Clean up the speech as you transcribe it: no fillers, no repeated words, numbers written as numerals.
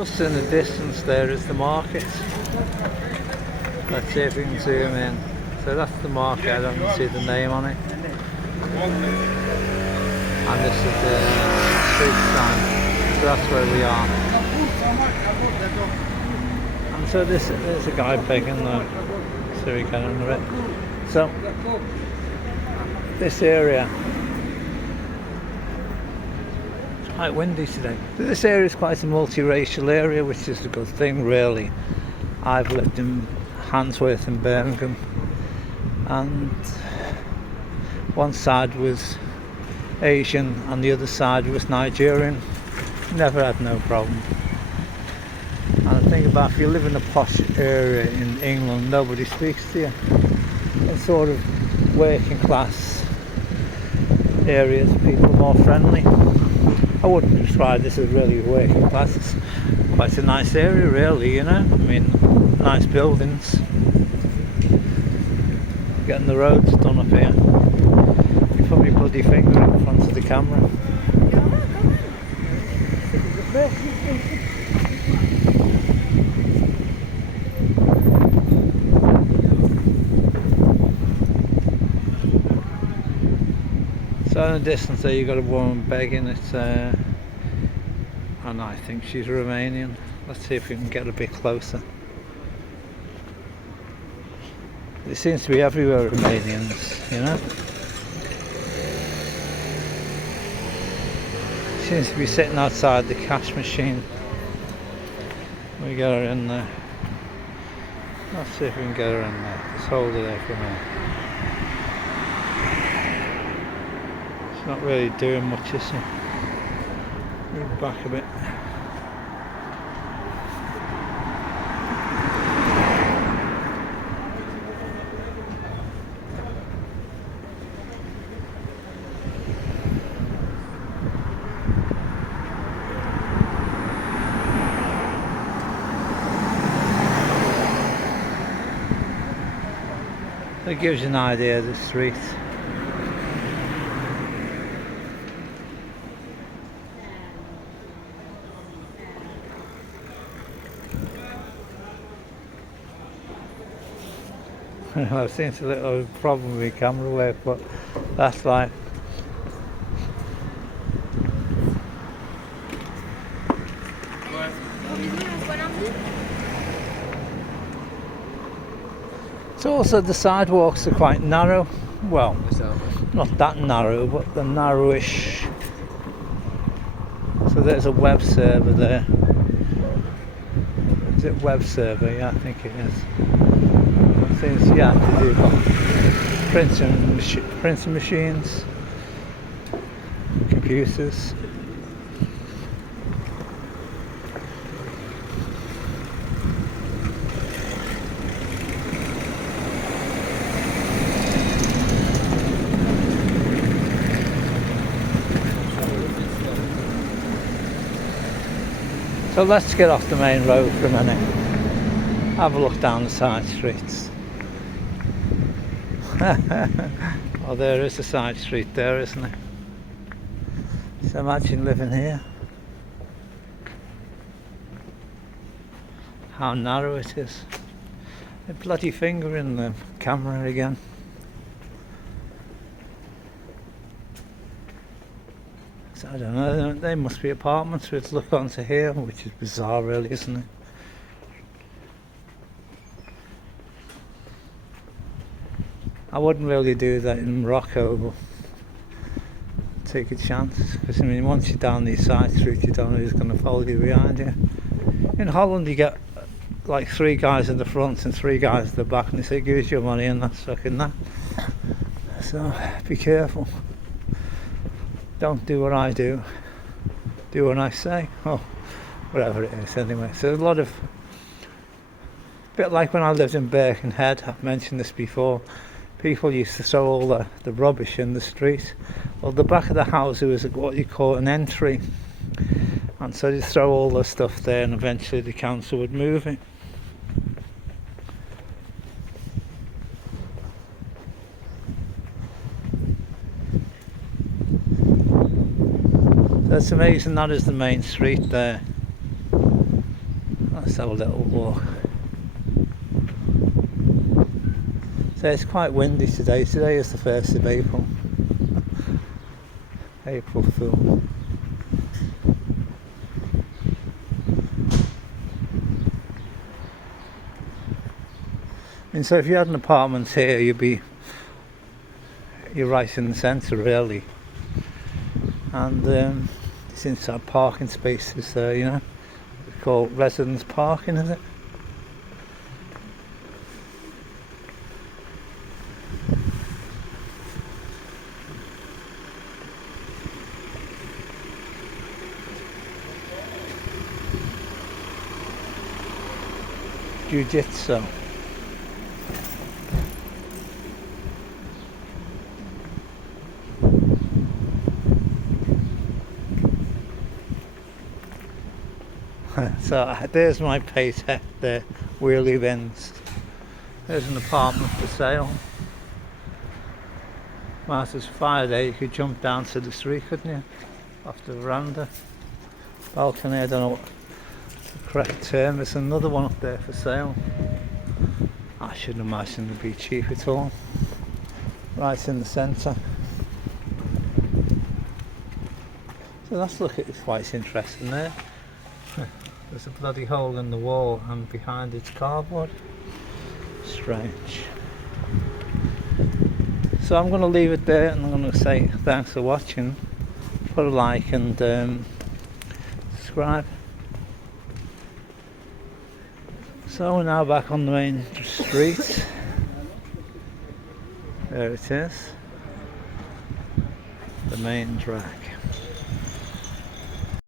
Just in the distance there is the market. Let's see if we can zoom in. So that's the market, I don't see the name on it. And this is the street sign. So that's where we are. And so there's a guy begging there. So we get under it. So this area, it's quite windy today. This area is quite a multiracial area, which is a good thing really. I've lived in Handsworth in Birmingham, and one side was Asian and the other side was Nigerian. Never had no problem. And the thing about, if you live in a posh area in England, nobody speaks to you. In sort of working class areas, people are more friendly. I wouldn't describe this as really working class. It's quite a nice area really, you know. I mean, nice buildings. Getting the roads done up here. You put my bloody finger in front of the camera. So in the distance there you've got a woman begging. It's and I think she's Romanian. Let's see if we can get a bit closer. It seems to be everywhere Romanians, you know. Seems to be sitting outside the cash machine. We get her in there. Let's see if we can get her in there. Just hold her there for a minute. She's not really doing much, is she? Move back a bit. It gives you an idea of the street. I've seen a little problem with camera work, but that's life. So also the sidewalks are quite narrow. Well, not that narrow, but they're narrowish. So there's a web server there. Is it web server? Yeah, I think it is. Things you have to do, printing machines, computers. So let's get off the main road for a minute. Have a look down the side streets. Oh, there is a side street there, isn't it? So imagine living here. How narrow it is. A bloody finger in the camera again. So I don't know, they must be apartments with look onto here, which is bizarre really, isn't it? I wouldn't really do that in Morocco, but take a chance, because I mean, once you're down these side streets, you don't know who's going to follow you behind you. In Holland, you get like 3 guys in the front and 3 guys at the back, and they say, "Give us your money," and that's fucking that. So be careful. Don't do what I do. Do what I say. Oh, whatever it is. Anyway, so a lot of, a bit like when I lived in Birkenhead. I've mentioned this before. People used to throw all the rubbish in the street. Well, the back of the house, there was what you call an entry, and so they'd throw all the stuff there, and eventually the council would move it. So it's amazing that is the main street there. Let's have a little walk. So it's quite windy today. Today is the 1st of April. April Fool. And so if you had an apartment here, you're right in the centre really. And since our parking spaces there, you know, it's called residence parking, is it? Jiu-jitsu. So there's my paycheck there, wheelie bins. There's an apartment for sale. Whilst it's Friday, you could jump down to the street, couldn't you? Off the veranda. Balcony, I don't know what the correct term. There's another one up there for sale. I shouldn't imagine it'd be cheap at all. Right in the centre. So let's look at it, quite interesting there. There's a bloody hole in the wall and behind it's cardboard. Strange. So I'm going to leave it there and I'm going to say thanks for watching. Put a like and subscribe. So we're now back on the main street. There it is. The main drag.